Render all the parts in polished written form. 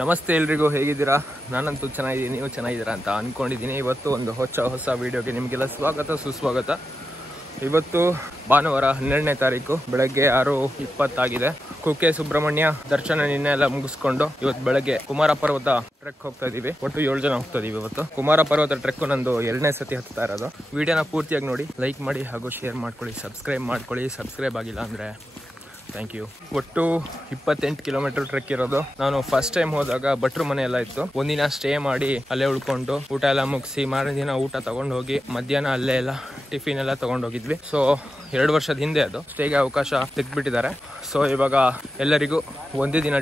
ನಮಸ್ತೆ ಎಲ್ರಿಗೂ, ಹೇಗಿದ್ದೀರಾ? ನಾನಂತೂ ಚೆನ್ನಾಗಿದ್ದೀನಿ, ನೀವು ಚೆನ್ನಾಗಿದ್ದೀರಾ ಅಂತ ಅಂದ್ಕೊಂಡಿದ್ದೀನಿ. ಇವತ್ತು ಒಂದು ಹೊಸ ವಿಡಿಯೋಗೆ ನಿಮಗೆಲ್ಲ ಸ್ವಾಗತ ಸುಸ್ವಾಗತ. ಇವತ್ತು ಭಾನುವಾರ 12ನೇ ತಾರೀಕು ಬೆಳಗ್ಗೆ 6:20 ಆಗಿದೆ. ಕುಕ್ಕೆ ಸುಬ್ರಹ್ಮಣ್ಯ ದರ್ಶನ ನಿನ್ನೆ ಎಲ್ಲ ಮುಗಿಸ್ಕೊಂಡು ಇವತ್ತು ಬೆಳಗ್ಗೆ ಕುಮಾರ ಪರ್ವತ ಟ್ರೆಕ್ ಹೋಗ್ತಾ ಇದೀವಿ. ಒಟ್ಟು 7 ಜನ ಹೋಗ್ತಾ ಇದೀವಿ ಇವತ್ತು. ಕುಮಾರ ಪರ್ವತ ಟ್ರೆಕ್ ನಂದು 2ನೇ ಸತಿ ಹತ್ತಾ ಇರೋದು. ವಿಡಿಯೋನ ಪೂರ್ತಿಯಾಗಿ ನೋಡಿ, ಲೈಕ್ ಮಾಡಿ ಹಾಗೂ ಶೇರ್ ಮಾಡ್ಕೊಳ್ಳಿ, ಸಬ್ಸ್ಕ್ರೈಬ್ ಮಾಡ್ಕೊಳ್ಳಿ. ಸಬ್ಸ್ಕ್ರೈಬ್ ಆಗಿಲ್ಲ ಅಂದ್ರೆ ಥ್ಯಾಂಕ್ ಯು. ಒಟ್ಟು 28 ಕಿಲೋಮೀಟರ್ ಟ್ರೆಕ್ ಇರೋದು. ನಾನು ಫಸ್ಟ್ ಟೈಮ್ ಹೋದಾಗ ಭಟ್ರು ಮನೆ ಎಲ್ಲ ಇತ್ತು. ಒಂದಿನ ಸ್ಟೇ ಮಾಡಿ ಅಲ್ಲೇ ಉಳ್ಕೊಂಡು ಊಟ ಎಲ್ಲ ಮುಗಿಸಿ ಮಾರನೇ ದಿನ ಊಟ ತಗೊಂಡು ಹೋಗಿ ಮಧ್ಯಾಹ್ನ ಅಲ್ಲೇ ಎಲ್ಲ ಟಿಫಿನ್ ಎಲ್ಲ ತಗೊಂಡು ಹೋಗಿದ್ವಿ. ಸೊ 2 ವರ್ಷದ ಹಿಂದೆ ಅದು ಸ್ಟೇಗೆ ಅವಕಾಶ ತೆಗ್ದ್ಬಿಟ್ಟಿದ್ದಾರೆ. ಸೊ ಇವಾಗ ಎಲ್ಲರಿಗೂ ಒಂದಿನ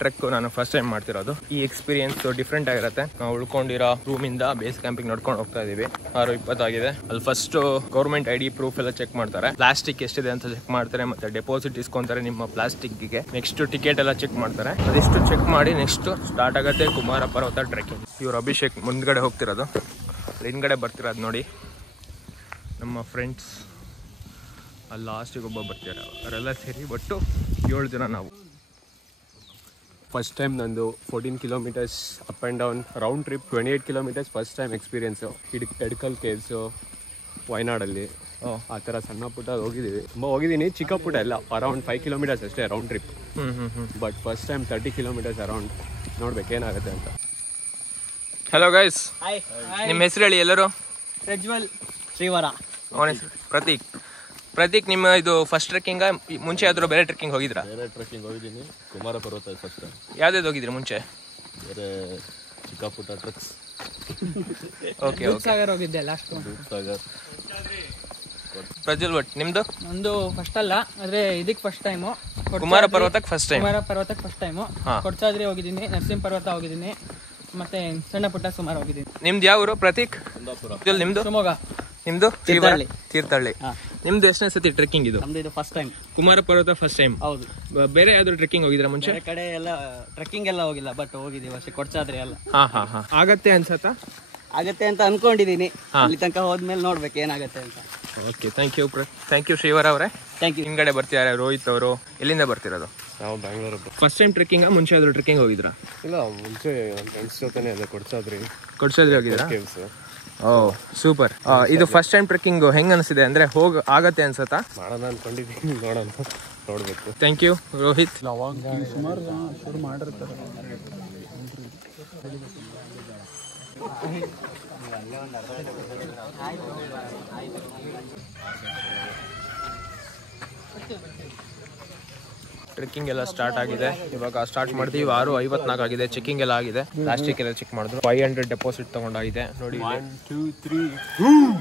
ಟ್ರೆಕ್ ನಾನು ಫಸ್ಟ್ ಟೈಮ್ ಮಾಡ್ತಿರೋದು. ಈ ಎಕ್ಸ್ಪೀರಿಯನ್ಸ್ ಡಿಫ್ರೆಂಟ್ ಆಗಿರುತ್ತೆ. ನಾವು ಉಳ್ಕೊಂಡಿರೋ ರೂಮ್ ಇಂದ ಬೇಸ್ ಕ್ಯಾಂಪಿಂಗ್ ನಡ್ಕೊಂಡು ಹೋಗ್ತಾ ಇದೀವಿ. 6:20 ಆಗಿದೆ. ಅಲ್ಲಿ ಫಸ್ಟ್ ಗೌರ್ಮೆಂಟ್ ID ಪ್ರೂಫ್ ಎಲ್ಲ ಚೆಕ್ ಮಾಡ್ತಾರೆ. ಪ್ಲಾಸ್ಟಿಕ್ ಎಷ್ಟಿದೆ ಅಂತ ಚೆಕ್ ಮಾಡ್ತಾರೆ, ಮತ್ತೆ ಡೆಪಾಸಿಟ್ ಇಸ್ಕೊಂತಾರೆ ನಿಮ್ಮ ಪ್ಲಾಸ್ಟಿಕ್ಗೆ. ನೆಕ್ಸ್ಟ್ ಟಿಕೆಟ್ ಎಲ್ಲ ಚೆಕ್ ಮಾಡ್ತಾರೆ. ಅದಿಷ್ಟು ಚೆಕ್ ಮಾಡಿ ನೆಕ್ಸ್ಟ್ ಸ್ಟಾರ್ಟ್ ಆಗುತ್ತೆ ಕುಮಾರ ಪರ್ವತ ಟ್ರೆಕ್ಕಿಂಗ್. ಇವ್ರು ಅಭಿಷೇಕ್ ಮುಂದ್ಗಡೆ ಹೋಗ್ತಿರೋದು, ಹಿಂದ್ಗಡೆ ಬರ್ತಿರೋದು ನೋಡಿ ನಮ್ಮ ಫ್ರೆಂಡ್ಸ್. ಅಲ್ಲಿ ಲಾಸ್ಟಿಗೆ ಒಬ್ಬ ಬರ್ತಾರೆ. ಅವರೆಲ್ಲ ಸೇರಿ ಒಟ್ಟು 7 ಜನ ನಾವು. ಫಸ್ಟ್ ಟೈಮ್ ನಂದು 14 kilometers up and down round trip. 28 kilometers first time experience. Edakkal caves ವಯನಾಡಲ್ಲಿ ಆ ಥರ ಸಣ್ಣ ಪುಟ್ಟ ಹೋಗಿದ್ದೀವಿ. ತುಂಬ ಹೋಗಿದ್ದೀನಿ, ಚಿಕ್ಕ ಪುಟ್ಟ ಎಲ್ಲ ಅರೌಂಡ್ 5 ಕಿಲೋಮೀಟರ್ಸ್ ಅಷ್ಟೇ round trip. But first time 30 kilometers around. ನೋಡ್ಬೇಕೇನಾಗುತ್ತೆ ಅಂತ. ಹಲೋ ಗೈಸ್, ನಿಮ್ಮ ಹೆಸರು ಹೇಳಿ ಎಲ್ಲರೂ. ಪ್ರಜ್ವಲ್, ಶ್ರೀವರ. ಅವನ ಹೆಸರು ಪ್ರತೀಕ್. ನಿಮ್ಮ ಇದು ಫಸ್ಟ್ ಟ್ರೆಕ್ಕಿಂಗ್ ಮುಂಚೆ ಯಾವ್ದಾದ್ರು ಬೇರೆ ಟ್ರೆಕ್ಕಿಂಗ್ ಹೋಗಿದ್ರಾ? ಬೇರೆ ಟ್ರೆಕ್ಕಿಂಗ್ ಹೋಗಿದ್ದೀನಿ. ಕುಮಾರ ಪರ್ವತ ಫಸ್ಟ್ ಟೈಮ್. ಯಾವ್ದು ಹೋಗಿದ್ರಿ ಮುಂಚೆ? ಬೇರೆ ಚಿಕ್ಕ ಪುಟ್ಟ ಟ್ರೆಕ್ಸ್. ಓಕೆ. ಸಾಗರ್ ಹೋಗಿದ್ದೆ ಲಾಸ್ಟ್. ಸಾಗರ್. ಪ್ರಜ್ವಲ್ ಭಟ್, ನಿಮ್ದು? ನಂದು ಫಸ್ಟ್ ಅಲ್ಲ, ಆದ್ರೆ ಇದಕ್ಕೆ ಫಸ್ಟ್ ಟೈಮು. ಕುಮಾರ ಪರ್ವತಕ್ಕೆ ಫಸ್ಟ್ ಟೈಮು. ಕೊಡ್ಚಾದ್ರಿ ಹೋಗಿದ್ದೀನಿ, ನರಸಿಂಹ ಪರ್ವತ ಹೋಗಿದ್ದೀನಿ, ಮತ್ತೆ ಸಣ್ಣ ಪುಟ್ಟ ಸುಮಾರು ಹೋಗಿದ್ದೀನಿ. ನಿಮ್ದು ಯಾವ ಊರು ಪ್ರತೀಕ್? ನಿಮ್ದು ಶಿವಮೊಗ್ಗ. ನಿಮ್ದು? ತೀರ್ಥಹಳ್ಳಿ. ನಿಮ್ದು ಎಷ್ಟನೇ ಸತಿ ಟ್ರೆಕ್ಕಿಂಗ್ ಇದು? ನಮ್ದು ಇದು ಫಸ್ಟ್ ಟೈಮ್. ಕುಮಾರ ಪರ್ವತ ಫಸ್ಟ್ ಟೈಮ್. ಹೌದು. ಬೇರೆ ಯಾವ್ದು ಟ್ರೆಕ್ಕಿಂಗ್ ಹೋಗಿದ್ರ ಮುಂಚೆ? ಬೇರೆ ಕಡೆ ಎಲ್ಲ ಟ್ರೆಕ್ಕಿಂಗ್ ಎಲ್ಲ ಹೋಗಿಲ್ಲ, ಬಟ್ ಹೋಗಿದ್ದೀವಿ ಅಷ್ಟೇ. ಕೊಡ್ಚಾದ್ರಿ ಎಲ್ಲ. ಆಗತ್ತೆ ಅನ್ಸತ್ತಾ? ಆಗತ್ತೆ ಅಂತ ಅನ್ಕೊಂಡಿದೀನಿ. ಅಲ್ಲಿ ತನಕ ಹೋದ್ಮೇಲೆ ನೋಡ್ಬೇಕು ಏನಾಗತ್ತೆ ಅಂತ. ಓಕೆ, ಥ್ಯಾಂಕ್ ಯು ಶ್ರೀವರ ಅವರೇ. Thank you. ಹಿಂಗಡೆ ಬರ್ತಿದ್ದಾರೆ ರೋಹಿತ್ ಅವರು. ಎಲ್ಲಿಂದ ಬರ್ತಿರೋದು? ನಾವು ಬ್ಯಾಂಗ್ಳೂರ್. ಫಸ್ಟ್ ಟೈಮ್ ಟ್ರೆಕ್ಕಿಂಗ್ ಮುಂಚೆ ಆದ್ರೂ ಟ್ರೆಕ್ಕಿಂಗ್ ಹೋಗಿದ್ರಾ? ಇಲ್ಲ, ಮುಂಚೆ ಫ್ರೆಂಡ್ಸ್ ಜೊತೆನೇ ಅದೇ ಕೊಡ್ಸಾದ್ರಿ ಹೋಗಿದ್ರಾ? ಓ ಸೂಪರ್. ಇದು ಫಸ್ಟ್ ಟೈಮ್ ಟ್ರೆಕ್ಕಿಂಗ್ ಹೆಂಗ್ ಅನಿಸಿದೆ ಅಂದ್ರೆ ಆಗತ್ತೆ ಅನ್ಸತ್ತಾ? ಮಾಡೋಣ ಅನ್ಕೊಂಡಿದ್ದೀನಿ, ನೋಡೋಣ, ನೋಡ್ಬೇಕು. Thank you Rohit. ಸುಮಾರು ಜನ ಶುರು ಮಾಡಿರ್ತಾರೆ. ಟ್ರೆಕ್ಕಿಂಗ್ ಎಲ್ಲ ಸ್ಟಾರ್ಟ್ ಆಗಿದೆ. ಇವಾಗ ಸ್ಟಾರ್ಟ್ ಮಾಡ್ತೀವಿ. 6:54 ಆಗಿದೆ. ಚೆಕಿಂಗ್ ಎಲ್ಲ ಆಗಿದೆ. ಪ್ಲಾಸ್ಟಿಕ್ ಎಲ್ಲ ಚೆಕ್ ಮಾಡಿದ್ರು. 500 ಡೆಪಾಸಿಟ್ ತಗೊಂಡಾಗಿದೆ ನೋಡಿ. 1 2 3.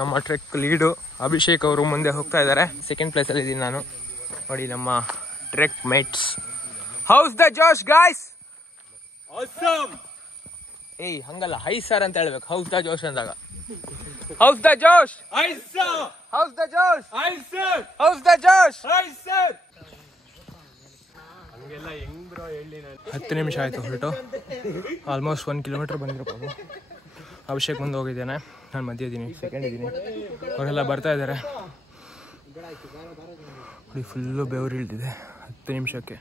ನಮ್ಮ ಟ್ರೆಕ್ ಲೀಡು ಅಭಿಷೇಕ್ ಅವರು ಮುಂದೆ ಹೋಗ್ತಾ ಇದ್ದಾರೆ. ಸೆಕೆಂಡ್ ಪ್ಲೇಸ್ ಅಲ್ಲಿ ಇದ್ದೀನಿ ನಾನು. ನೋಡಿ ನಮ್ಮ trek mates. House the Josh guys? Awesome. ಏಯ್ ಹಂಗಲ್ಲ, ಹೈ ಸರ್ ಅಂತ ಹೇಳ್ಬೇಕು. ಹೌಸ್ ದ ಜೋಶ್ ಅಂದಾಗ. House the Josh? High sir. House the Josh? High sir. House the Josh? High sir. ಹಂಗೆಲ್ಲ ಹೆಂಗ್ ಬ್ರೋ ಹೇಳಿ. 10 ನಿಮಿಷ ಆಯ್ತು ಹೊರಟು. ಆಲ್ಮೋಸ್ಟ್ 1 ಕಿಲೋಮೀಟರ್ ಬಂದಿರಬಹುದು. ಅಭಿಷೇಕ್ ಮುಂದೆ ಹೋಗಿದ್ದೇನೆ, ನಾನು ಮಧ್ಯೆ ಇದ್ದೀನಿ, ಸೆಕೆಂಡ್ ಇದ್ದೀನಿ. ಅವರೆಲ್ಲ ಬರ್ತಾ ಇದ್ದಾರೆ ನೋಡಿ. ಫುಲ್ಲು ಬೆವರು ಇಳ್ದಿದೆ 10 ನಿಮಿಷಕ್ಕೆ.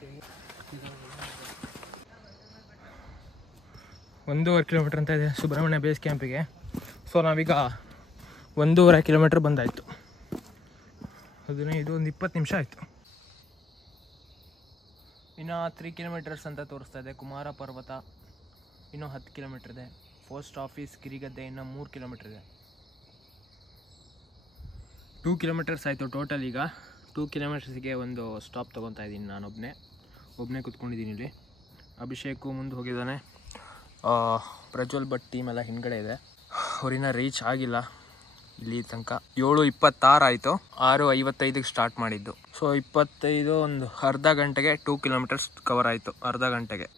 1.5 ಕಿಲೋಮೀಟರ್ ಅಂತ ಇದೆ ಸುಬ್ರಹ್ಮಣ್ಯ ಬೇಸ್ ಕ್ಯಾಂಪಿಗೆ. ಸೊ ನಾವೀಗ 1.5 ಕಿಲೋಮೀಟರ್ ಬಂದಾಯಿತು. ಇದು ಒಂದು 20 ನಿಮಿಷ ಆಯಿತು. ಇನ್ನು 3 ಕಿಲೋಮೀಟರ್ಸ್ ಅಂತ ತೋರಿಸ್ತಾ ಇದೆ. ಕುಮಾರ ಪರ್ವತ ಇನ್ನೂ 10 ಕಿಲೋಮೀಟರ್ ಇದೆ. ಪೋಸ್ಟ್ ಆಫೀಸ್ ಗಿರಿಗದ್ದೆ ಇನ್ನೂ 3 ಕಿಲೋಮೀಟರ್ ಇದೆ. 2 ಕಿಲೋಮೀಟರ್ಸ್ ಆಯಿತು ಟೋಟಲ್. ಈಗ 2 ಕಿಲೋಮೀಟರ್ಸಿಗೆ ಒಂದು ಸ್ಟಾಪ್ ತೊಗೊತಾ ಇದ್ದೀನಿ. ಒಬ್ಬನೇ ಕೂತ್ಕೊಂಡಿದ್ದೀನಿ ಇಲ್ಲಿ. ಅಭಿಷೇಕು ಮುಂದೆ ಹೋಗಿದ್ದಾನೆ. ಪ್ರಜ್ವಲ್ ಭಟ್ ಟೀಮ್ ಎಲ್ಲ ಹಿಂದ್ಗಡೆ ಇದೆ. ಅವ್ರಿನ್ನ ರೀಚ್ ಆಗಿಲ್ಲ ಇಲ್ಲಿ ತನಕ. 7:26 ಆಯಿತು. 6:55ಗೆ ಸ್ಟಾರ್ಟ್ ಮಾಡಿದ್ದು. ಸೊ 25 ಒಂದು ಅರ್ಧ ಗಂಟೆಗೆ 2 ಕಿಲೋಮೀಟರ್ಸ್ ಕವರ್ ಆಯಿತು. ಅರ್ಧ ಗಂಟೆಗೆ.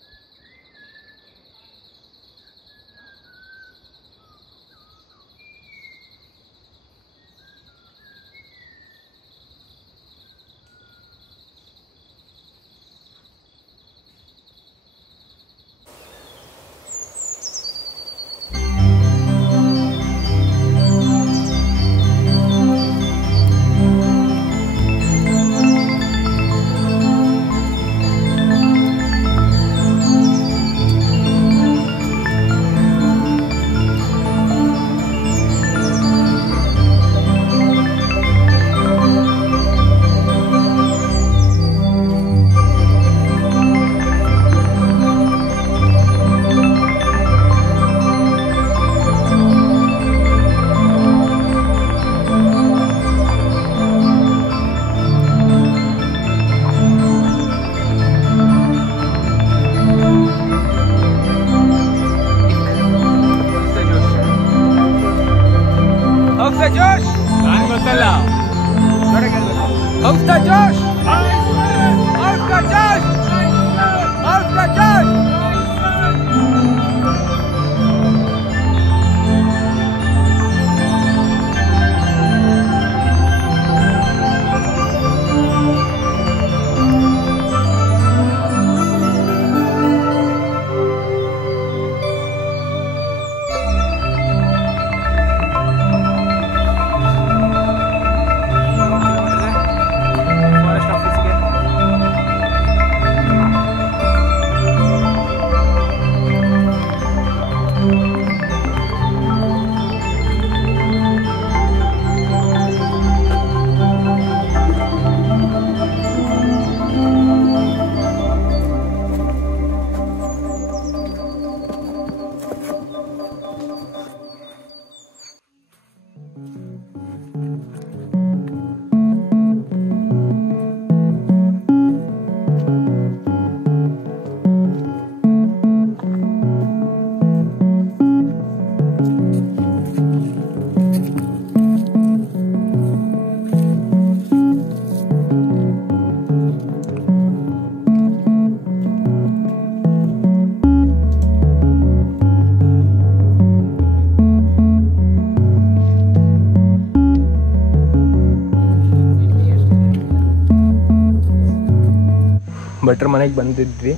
ಭಟ್ರ ಮನೆಗೆ ಬಂದಿದ್ವಿ.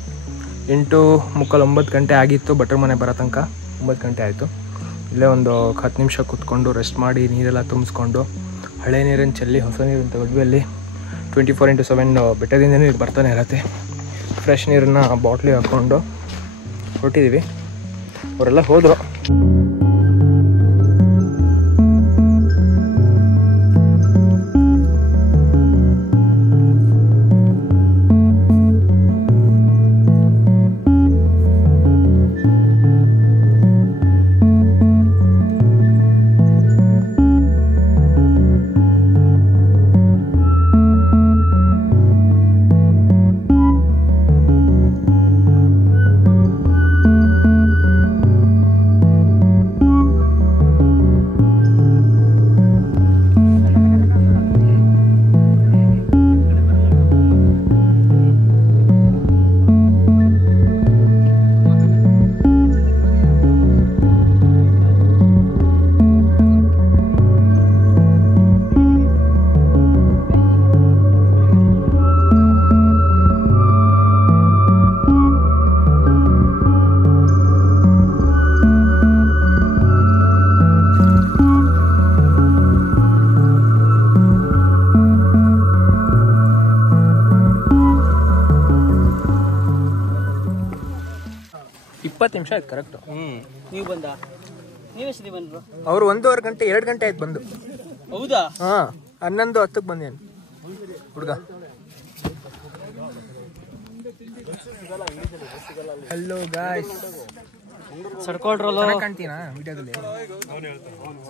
8:45 9 ಗಂಟೆ ಆಗಿತ್ತು ಭಟ್ರ ಮನೆ ಬರೋ ತನಕ. 9 ಗಂಟೆ ಆಯಿತು. ಇಲ್ಲೇ ಒಂದು 10 ನಿಮಿಷ ಕೂತ್ಕೊಂಡು ರೆಸ್ಟ್ ಮಾಡಿ ನೀರೆಲ್ಲ ತುಂಬಿಸ್ಕೊಂಡು ಹಳೆ ನೀರನ್ನು ಚೆಲ್ಲಿ ಹೊಸ ನೀರನ್ನು ತೆಗೆದ್ವಿ. ಅಲ್ಲಿ 24x7 ಬೆಟ್ಟದಿಂದ ನೀರು ಬರ್ತಾನೆ ಇರತ್ತೆ. ಫ್ರೆಶ್ ನೀರನ್ನು ಬಾಟ್ಲಿಗೆ ಹಾಕ್ಕೊಂಡು ಹೊರಟಿದ್ದೀವಿ. ಅವರೆಲ್ಲ ಹೋದರು. ನಿಮಿಷ ಆಯ್ತು ಕರೆಕ್ಟ್. ನೀವು ಬಂದ ನೀವೆಷ್ಟು ಬಂದ್ರು? ಅವ್ರು 1.5 ಗಂಟೆ 2 ಗಂಟೆ ಆಯ್ತು ಬಂದು. ಹೌದಾ? ಹಾ 11:10 ಬಂದೇನು ಹುಡುಗ. ಹಲೋ ಗಾಯ್ಸ್, ಸರ್ಕೊಳ್ರಲ್ಲ ಕಾಣ್ತೀನಾ ವಿಡಿಯೋದಲ್ಲಿ?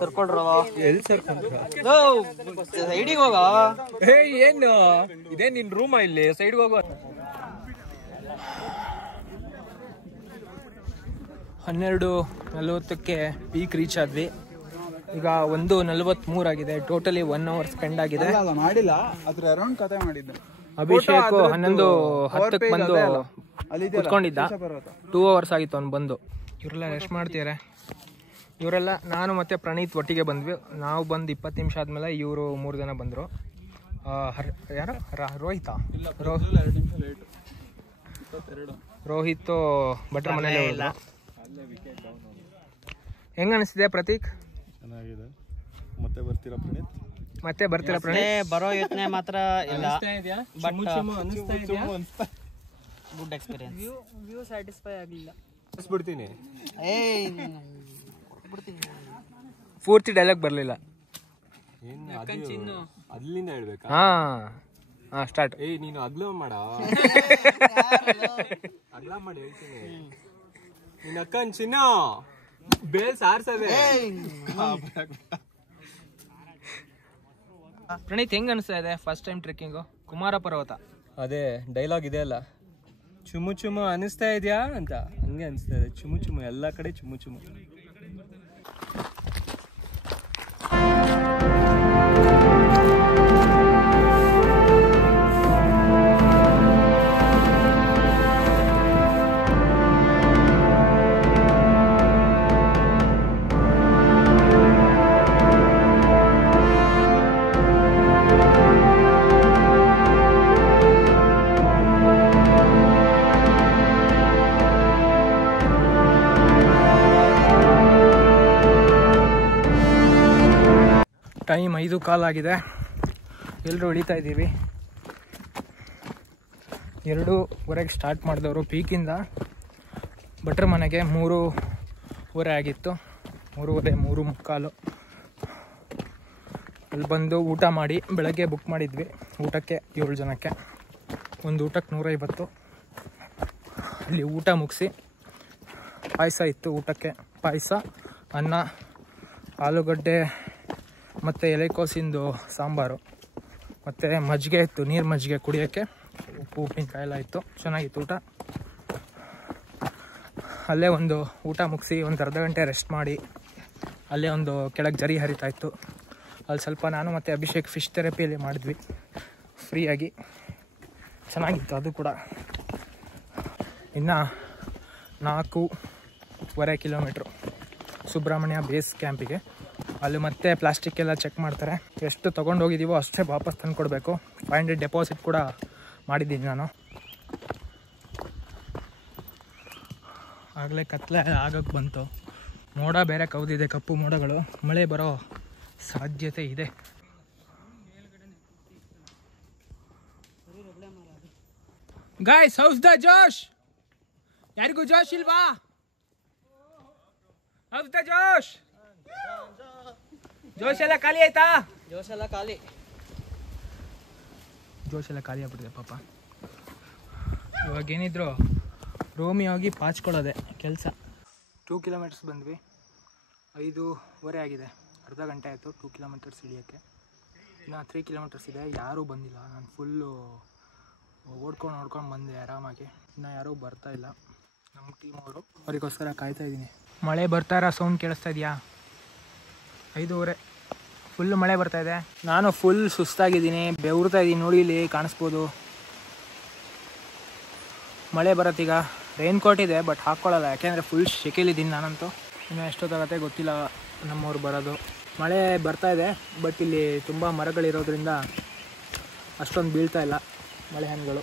ಸರ್ಕೊಳ್ರಲ್ಲ ಎಲ್ಲಿ ಸರ್ ಸೈಡಿಗೆ ಹೋಗ. ಏನು ಇದೇ ನಿನ್ ರೂಮ? ಇಲ್ಲಿ ಸೈಡ್ಗೆ ಹೋಗುವ. 12:40ಕ್ಕೆ ಪೀಕ್ ರೀಚ್ ಆದ್ವಿ. ಈಗ 1:43 ಆಗಿದೆ. ಟೋಟಲಿ 1 ಅವರ್ ಸ್ಪೆಂಡ್ ಆಗಿದೆ. ಮಾಡಿಲ್ಲ, ಅದ್ರ ಅರೌಂಡ್ ಕತೆ ಮಾಡಿದ್ದೆ. ಅಭಿಷೇಕ್ 11:10ಕ್ಕೆ ಬಂದು ಕುತ್ಕೊಂಡಿದ್ದ. 2 ಅವರ್ಸ್ ಆಗಿತ್ತು ಅವ್ನು ಬಂದು. ಇವರೆಲ್ಲ ರೆಸ್ಟ್ ಮಾಡ್ತಿದ್ದಾರೆ. ಇವರೆಲ್ಲ ನಾನು ಮತ್ತೆ ಪ್ರಣೀತ್ ಒಟ್ಟಿಗೆ ಬಂದ್ವಿ. ನಾವು ಬಂದು 20 ನಿಮಿಷ ಆದ್ಮೇಲೆ ಇವರು 3 ಜನ ಬಂದರು. ಯಾರು ರೋಹಿತಾ? ರೋಹಿತ್ ಭಟ್ರ ಮನೇಲಿ ಇಲ್ಲ. ಹೆಂಗ ಅನಿಸ್ತಿದೆ ಪ್ರತೀಕ್? ಚೆನ್ನಾಗಿದೆ. ಮತ್ತೆ ಬರ್ತೀರಾ ಪ್ರಣೀತ್? ಮತ್ತೆ ಬರ್ತೀರಾ ಪ್ರಣೀತ್? ಬರೋ ಯೋಚನೆ ಮಾತ್ರ ಇಲ್ಲ. Good experience. ವ್ಯೂ ಸ್ಯಾಟಿಸ್ಫೈ ಆಗಲಿಲ್ಲ. ಬಿಡ್ತೀನಿ. ಪೂರ್ತಿ ಡೈಲಾಗ್ ಬರಲಿಲ್ಲ. ಅಲ್ಲಿಂದ ಹೇಳ್ಬೇಕಾ? ಹಾ ಸ್ಟಾರ್ಟ್. ನೀನು ಅಗ್ಲ ಮಾಡ ಅಗ್ಲ ಮಾಡಿ ಹೇಳ್ತೀನಿ. ನಿನ್ನ ಅಕ್ಕನ್ ಚಿನ್ನ ಬೇಲ್ ಸಾರ್ಸದೆ. ಪ್ರಣೀತ್ ಹೆಂಗ್ ಅನಿಸ್ತಾ ಇದೆ ಫಸ್ಟ್ ಟೈಮ್ ಟ್ರೆಕ್ಕಿಂಗು ಕುಮಾರ ಪರ್ವತ? ಅದೇ ಡೈಲಾಗ್ ಇದೆ ಅಲ್ಲ, ಚುಮು ಚುಮು ಅನಿಸ್ತಾ ಇದೆಯಾ ಅಂತ, ಹಂಗೆ ಅನಿಸ್ತಾ ಇದೆ. ಚುಮು ಚುಮು, ಎಲ್ಲ ಕಡೆ ಚುಮು ಚುಮು. ಟೈಮ್ 5:15 ಆಗಿದೆ. ಎಲ್ಲರೂ ಇಳಿತಾ ಇದ್ದೀವಿ. 2:00ಗೆ ಸ್ಟಾರ್ಟ್ ಮಾಡಿದವರು ಪೀಕಿಂದ. ಭಟ್ರ ಮನೆಗೆ 3:30 ಆಗಿತ್ತು. 3:30, 3:45 ಅಲ್ಲಿ ಬಂದು ಊಟ ಮಾಡಿ ಬೆಳಗ್ಗೆ ಬುಕ್ ಮಾಡಿದ್ವಿ ಊಟಕ್ಕೆ 7 ಜನಕ್ಕೆ. ಒಂದು ಊಟಕ್ಕೆ 150. ಅಲ್ಲಿ ಊಟ ಮುಗಿಸಿ ಪಾಯಸ ಇತ್ತು ಊಟಕ್ಕೆ. ಪಾಯಸ, ಅನ್ನ, ಆಲೂಗಡ್ಡೆ ಮತ್ತು ಎಲೆಕೋಸಿಂದು ಸಾಂಬಾರು, ಮತ್ತು ಮಜ್ಜಿಗೆ ಇತ್ತು, ನೀರು ಮಜ್ಜಿಗೆ ಕುಡಿಯೋಕ್ಕೆ. ಉಪ್ಪು ಉಪ್ಪಿನಕಾಯಿ ಎಲ್ಲ ಇತ್ತು. ಚೆನ್ನಾಗಿತ್ತು ಊಟ. ಅಲ್ಲೇ ಒಂದು ಊಟ ಮುಗಿಸಿ ಒಂದು ಅರ್ಧ ಗಂಟೆ ರೆಸ್ಟ್ ಮಾಡಿ ಅಲ್ಲೇ ಒಂದು ಕೆಳಗೆ ಜರಿ ಹರಿತಾ ಇತ್ತು. ಅಲ್ಲಿ ಸ್ವಲ್ಪ ನಾನು ಮತ್ತು ಅಭಿಷೇಕ್ ಫಿಶ್ ಥೆರಪಿಯಲ್ಲಿ ಮಾಡಿದ್ವಿ ಫ್ರೀಯಾಗಿ. ಚೆನ್ನಾಗಿತ್ತು ಅದು ಕೂಡ. ಇನ್ನು 4.25 ಕಿಲೋಮೀಟ್ರು ಸುಬ್ರಹ್ಮಣ್ಯ ಬೇಸ್ ಕ್ಯಾಂಪಿಗೆ. ಅಲ್ಲಿ ಮತ್ತೆ ಪ್ಲಾಸ್ಟಿಕ್ ಎಲ್ಲ ಚೆಕ್ ಮಾಡ್ತಾರೆ. ಎಷ್ಟು ತೊಗೊಂಡು ಹೋಗಿದ್ದೀವೋ ಅಷ್ಟೇ ವಾಪಸ್ ತಂದು ಕೊಡಬೇಕು. 500 ಡೆಪಾಸಿಟ್ ಕೂಡ ಮಾಡಿದ್ದೀನಿ ನಾನು. ಆಗಲೇ ಕತ್ಲೆ ಆಗೋಕ್ಕೆ ಬಂತು. ಮೋಡ ಬೇರೆ ಕವಿದಿದೆ, ಕಪ್ಪು ಮೋಡಗಳು. ಮಳೆ ಬರೋ ಸಾಧ್ಯತೆ ಇದೆ. ಗಾಯ್ಸ್, ಹೌಸ್ ದ ಜೋಶ್? ಯಾರಿಗೂ ಜೋಶ್ ಇಲ್ವಾ? ಹೌಸ್ ದ ಜೋಶ್? ಜೋಶ್ ಎಲ್ಲ ಖಾಲಿ ಆಯ್ತಾ? ಜೋಶ್ ಎಲ್ಲ ಖಾಲಿ. ಜೋಶ್ ಎಲ್ಲ ಖಾಲಿ ಆಗ್ಬಿಟ್ಟಿದೆ ಪಾಪ. ಇವಾಗ ಏನಿದ್ರು ರೋಮಿ ಹೋಗಿ ಪಾಚ್ಕೊಳ್ಳೋದೆ ಕೆಲಸ. 2 ಕಿಲೋಮೀಟರ್ಸ್ ಬಂದ್ವಿ. 5:15 ಆಗಿದೆ. ಅರ್ಧ ಗಂಟೆ ಆಯಿತು 2 ಕಿಲೋಮೀಟರ್ಸ್ ಇಳಿಯೋಕ್ಕೆ. ಇನ್ನು 3 ಕಿಲೋಮೀಟರ್ಸ್ ಇದೆ. ಯಾರೂ ಬಂದಿಲ್ಲ. ನಾನು ಫುಲ್ಲು ಓಡ್ಕೊಂಡು ಬಂದೆ ಆರಾಮಾಗಿ. ಇನ್ನು ಯಾರೂ ಬರ್ತಾಯಿಲ್ಲ ನಮ್ಮ ಟೀಮ್ ಅವರು. ಅವರಿಗೋಸ್ಕರ ಕಾಯ್ತಾ ಇದ್ದೀನಿ. ಮಳೆ ಬರ್ತಾ ಇರೋ ಸೌಂಡ್ ಕೇಳಿಸ್ತಾ ಇದೆಯಾ? 5:15 ಫುಲ್ ಮಳೆ ಬರ್ತಾಯಿದೆ. ನಾನು ಫುಲ್ ಸುಸ್ತಾಗಿದ್ದೀನಿ, ಬೆವರ್ತಾ ಇದ್ದೀನಿ. ನೋಡಿ ಇಲ್ಲಿ ಕಾಣಿಸ್ಬೋದು. ಮಳೆ ಬರತ್ತೀಗ. ರೈನ್ ಕೋಟ್ ಇದೆ ಬಟ್ ಹಾಕ್ಕೊಳ್ಳಲ್ಲ, ಯಾಕೆಂದರೆ ಫುಲ್ ಶೆಕೆಲಿದ್ದೀನಿ ನಾನಂತೂ. ಇನ್ನು ಎಷ್ಟೊತ್ತಾಗತ್ತೆ ಗೊತ್ತಿಲ್ಲ ನಮ್ಮವ್ರು ಬರೋದು. ಮಳೆ ಬರ್ತಾಯಿದೆ ಬಟ್ ಇಲ್ಲಿ ತುಂಬ ಮರಗಳಿರೋದ್ರಿಂದ ಅಷ್ಟೊಂದು ಬೀಳ್ತಾ ಇಲ್ಲ ಮಳೆ ಹನಿಗಳು.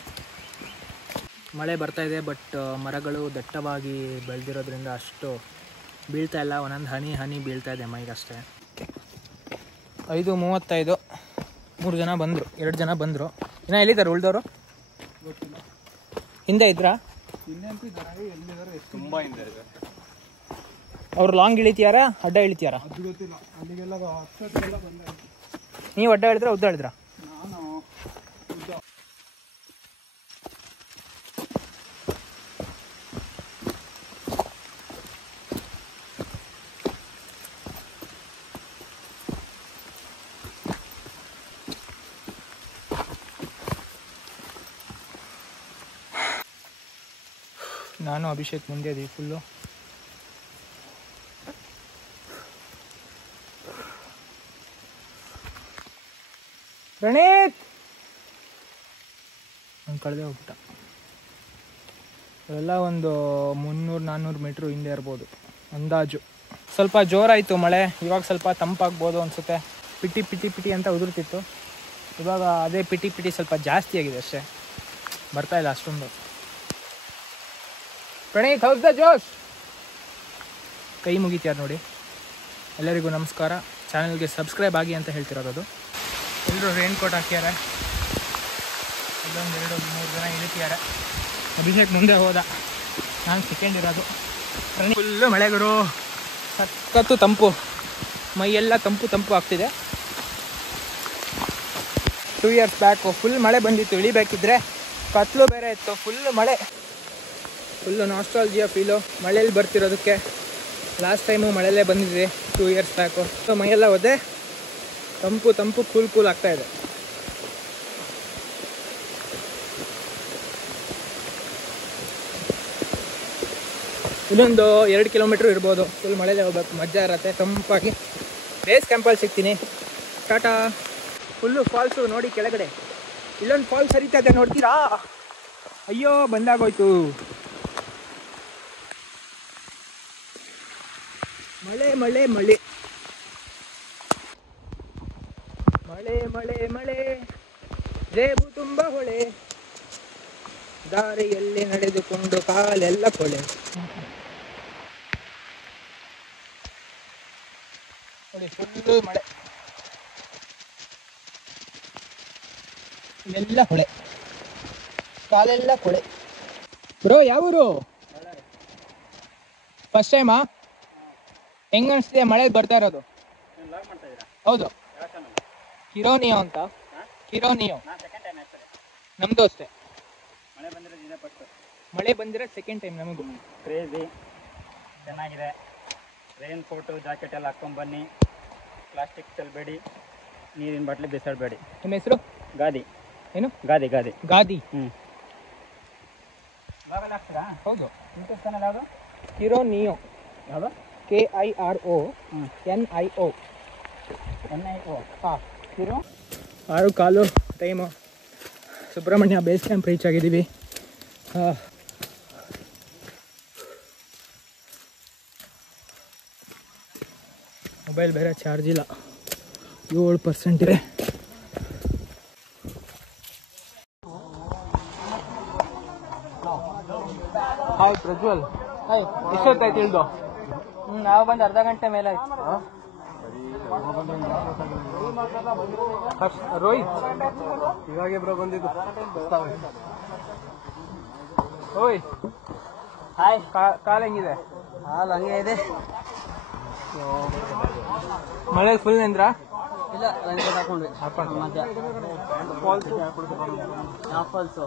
ಮಳೆ ಬರ್ತಾಯಿದೆ ಬಟ್ ಮರಗಳು ದಟ್ಟವಾಗಿ ಬೆಳೆದಿರೋದ್ರಿಂದ ಅಷ್ಟು ಬೀಳ್ತಾ ಇಲ್ಲ. ಒಂದೊಂದು ಹನಿ ಬೀಳ್ತಾ ಇದೆ ಮೈಗಷ್ಟೇ. 5:35. 3 ಜನ ಬಂದರು, 2 ಜನ ಬಂದರು. ಇನ್ನು ಎಲ್ಲಿದ್ದಾರೆ ಉಳಿದವರು? ಹಿಂದೆ ಇದ್ರಾ? ತುಂಬ ಹಿಂದೆ ಇದೆ. ಅವ್ರು ಲಾಂಗ್ ಇಳಿತೀಯಾರಾ ಅಡ್ಡ ಇಳಿತೀಯಾರಾ? ನೀವು ಅಡ್ಡ ಹೇಳಿದ್ರಾ ಉದ್ದ ಹೇಳಿದ್ರಾ? ನಾನು ಅಭಿಷೇಕ್ ಮುಂದೆ ಇದೀವಿ ಫುಲ್ಲು. ಪ್ರಣೀತ್ ನಾನು ಕಳೆದೇ ಹೋಗ್ಬಿಟ್ಟ. ಇವೆಲ್ಲ ಒಂದು 300-400 ಮೀಟ್ರ್ ಹಿಂದೆ ಇರ್ಬೋದು ಅಂದಾಜು. ಸ್ವಲ್ಪ ಜೋರಾಯಿತು ಮಳೆ, ಇವಾಗ ಸ್ವಲ್ಪ ತಂಪಾಗ್ಬೋದು ಅನಿಸುತ್ತೆ. ಪಿಟಿ ಪಿಟಿ ಪಿಟಿ ಅಂತ ಉದುರ್ತಿತ್ತು, ಇವಾಗ ಅದೇ ಪಿಟಿ ಪಿಟಿ ಸ್ವಲ್ಪ ಜಾಸ್ತಿ ಆಗಿದೆ ಅಷ್ಟೇ, ಬರ್ತಾಯಿಲ್ಲ ಅಷ್ಟೊಂದು. ಪ್ರಣೀತ್ ಹೌಸ್ ದ ಜೋಶ್. ಕೈ ಮುಗಿತ್ಯಾರ ನೋಡಿ. ಎಲ್ಲರಿಗೂ ನಮಸ್ಕಾರ. ಚಾನಲ್ಗೆ ಸಬ್ಸ್ಕ್ರೈಬ್ ಆಗಿ ಅಂತ ಹೇಳ್ತಿರೋದು. ಎಲ್ಲರೂ ರೈನ್ ಕೋಟ್ ಹಾಕ್ಯಾರೆ. ಇಲ್ಲೊಂದು 2-3 ಜನ ಇಳಿತಿದ್ದಾರೆ. ಅಭಿಷೇಕ್ ಮುಂದೆ ಹೋದ, ನಾನು ಸೆಕೆಂಡ್ ಇರೋದು. ಫುಲ್ಲು ಮಳೆಗುರು, ಸಖತ್ತು ತಂಪು, ಮೈಯೆಲ್ಲ ತಂಪು ತಂಪು ಆಗ್ತಿದೆ. 2 ಇಯರ್ಸ್ ಬ್ಯಾಕು ಫುಲ್ ಮಳೆ ಬಂದಿತ್ತು, ಇಳಿಬೇಕಿದ್ರೆ ಕತ್ಲು ಬೇರೆ ಇತ್ತು. ಫುಲ್ಲು ಮಳೆ, ಫುಲ್ಲು ನಾಸ್ಟಾಲ್ಜಿಯಾ ಫೀಲು ಮಳೆಯಲ್ಲಿ ಬರ್ತಿರೋದಕ್ಕೆ. ಲಾಸ್ಟ್ ಟೈಮು ಮಳೆಯಲ್ಲೇ ಬಂದಿದ್ವಿ 2 ಇಯರ್ಸ್ ಬ್ಯಾಕು. ಸೊ ಮೈಯೆಲ್ಲ ಒದ್ದೆ, ತಂಪು ತಂಪು ಕೂಲ್ ಆಗ್ತಾಯಿದೆ. ಇನ್ನೊಂದು 2 ಕಿಲೋಮೀಟ್ರ್ ಇರ್ಬೋದು. ಫುಲ್ ಮಳೆಯಲ್ಲೇ ಹೋಗ್ಬೇಕು, ಮಜಾ ಇರತ್ತೆ ತಂಪಾಗಿ. ಬೇಸ್ ಕ್ಯಾಂಪಲ್ಲಿ ಸಿಗ್ತೀನಿ. ಟಾಟಾ. ಫುಲ್ಲು ಫಾಲ್ಸು ನೋಡಿ ಕೆಳಗಡೆ. ಇಲ್ಲೊಂದು ಫಾಲ್ಸ್ ಹರಿತಾ ಇದೆ, ನೋಡ್ತೀರಾ? ಅಯ್ಯೋ ಬಂದಾಗೋಯ್ತು. ಮಳೆ ಮಳೆ ಮಳೆ ಮಳೆ ಮಳೆ ಮಳೆ, ಜೇಬು ತುಂಬ ಹೊಳೆ, ದಾರಿಯಲ್ಲಿ ನಡೆದುಕೊಂಡು ಕಾಲೆಲ್ಲ ಕೊಳೆ. ನೋಡಿ ಫುಲ್ಲು ಮಳೆ, ಇಲ್ಲೆಲ್ಲ ಹೊಳೆ, ಕಾಲೆಲ್ಲ ಕೊಳೆ. ಬ್ರೋ ಯಾವೂರು? ಫಸ್ಟ್ ಟೈಮಾ? ಹೆಂಗ ಅನಿಸ್ತಿದೆ ಮಳೆ ಬರ್ತಾ ಇರೋದು? ಹೌದು, ಕಿರೋನಿಯೋ ಅಂತ. ಕಿರೋನಿಯೋ ನಮ್ದು ಅಷ್ಟೇ. ಮಳೆ ಬಂದಿರೋ ಸೆಕೆಂಡ್ ಟೈಮ್ ನಮಗೂ. ಕ್ರೇಜಿ ಚೆನ್ನಾಗಿದೆ. ರೈನ್ ಕೋಟು ಜಾಕೆಟ್ ಎಲ್ಲ ಹಾಕ್ಕೊಂಬನ್ನಿ. ಪ್ಲಾಸ್ಟಿಕ್ ಚೆಲ್ಲಬೇಡಿ, ನೀರಿನ ಬಾಟ್ಲಿ ಬಿಸಾಡಬೇಡಿ. ನಿಮ್ಮ ಹೆಸರು? ಗಾದಿ. ಏನು? ಗಾದಿ ಗಾದಿ ಗಾದಿ. ಬಾಗಲ್ ಹಾಕ್ತೀರಾ? ಹೌದು. ಯೂಟ್ಯೂಬ್ ಚಾನಲ್ ಯಾವುದು? ಕಿರೋನಿಯೋ. ಯಾವುದು? KIRONIO. NIO. ಹಾಂ. ಕಿರೋ 6:15 time. Subramanya base camp reach ಆಗಿದ್ದೀವಿ. ಮೊಬೈಲ್ ಬೇರೆ ಚಾರ್ಜ್ ಇಲ್ಲ, 7% ಇದೆ. ಹಾಯ್ ಪ್ರಜ್ವಲ್, ಎಷ್ಟೊತ್ತಾಯ್ತು ಇಳ್ದು? ನಾವು ಬಂದು ಅರ್ಧ ಗಂಟೆ ಮೇಲೆ ಆಯ್ತು. ರೋಹಿತ್ ಇವಾಗೆ ಬ್ರೋ ಬಂದಿದ್ದು. ಓಯ್ ಹಾಯ್. ಕಾಲು ಹೆಂಗಿದೆ? ಹಾಲು ಹಂಗೆ ಇದೆ. ಮಳೆ ಫುಲ್ ನಿಂದ್ರ? ಇಲ್ಲ, ರೈನ್ ಕೋಟ್ ಹಾಕೊಂಡ್ವಿ. ಮಜಾ. ಫಾಲ್ಸು ಯಾವ ಫಾಲ್ಸು?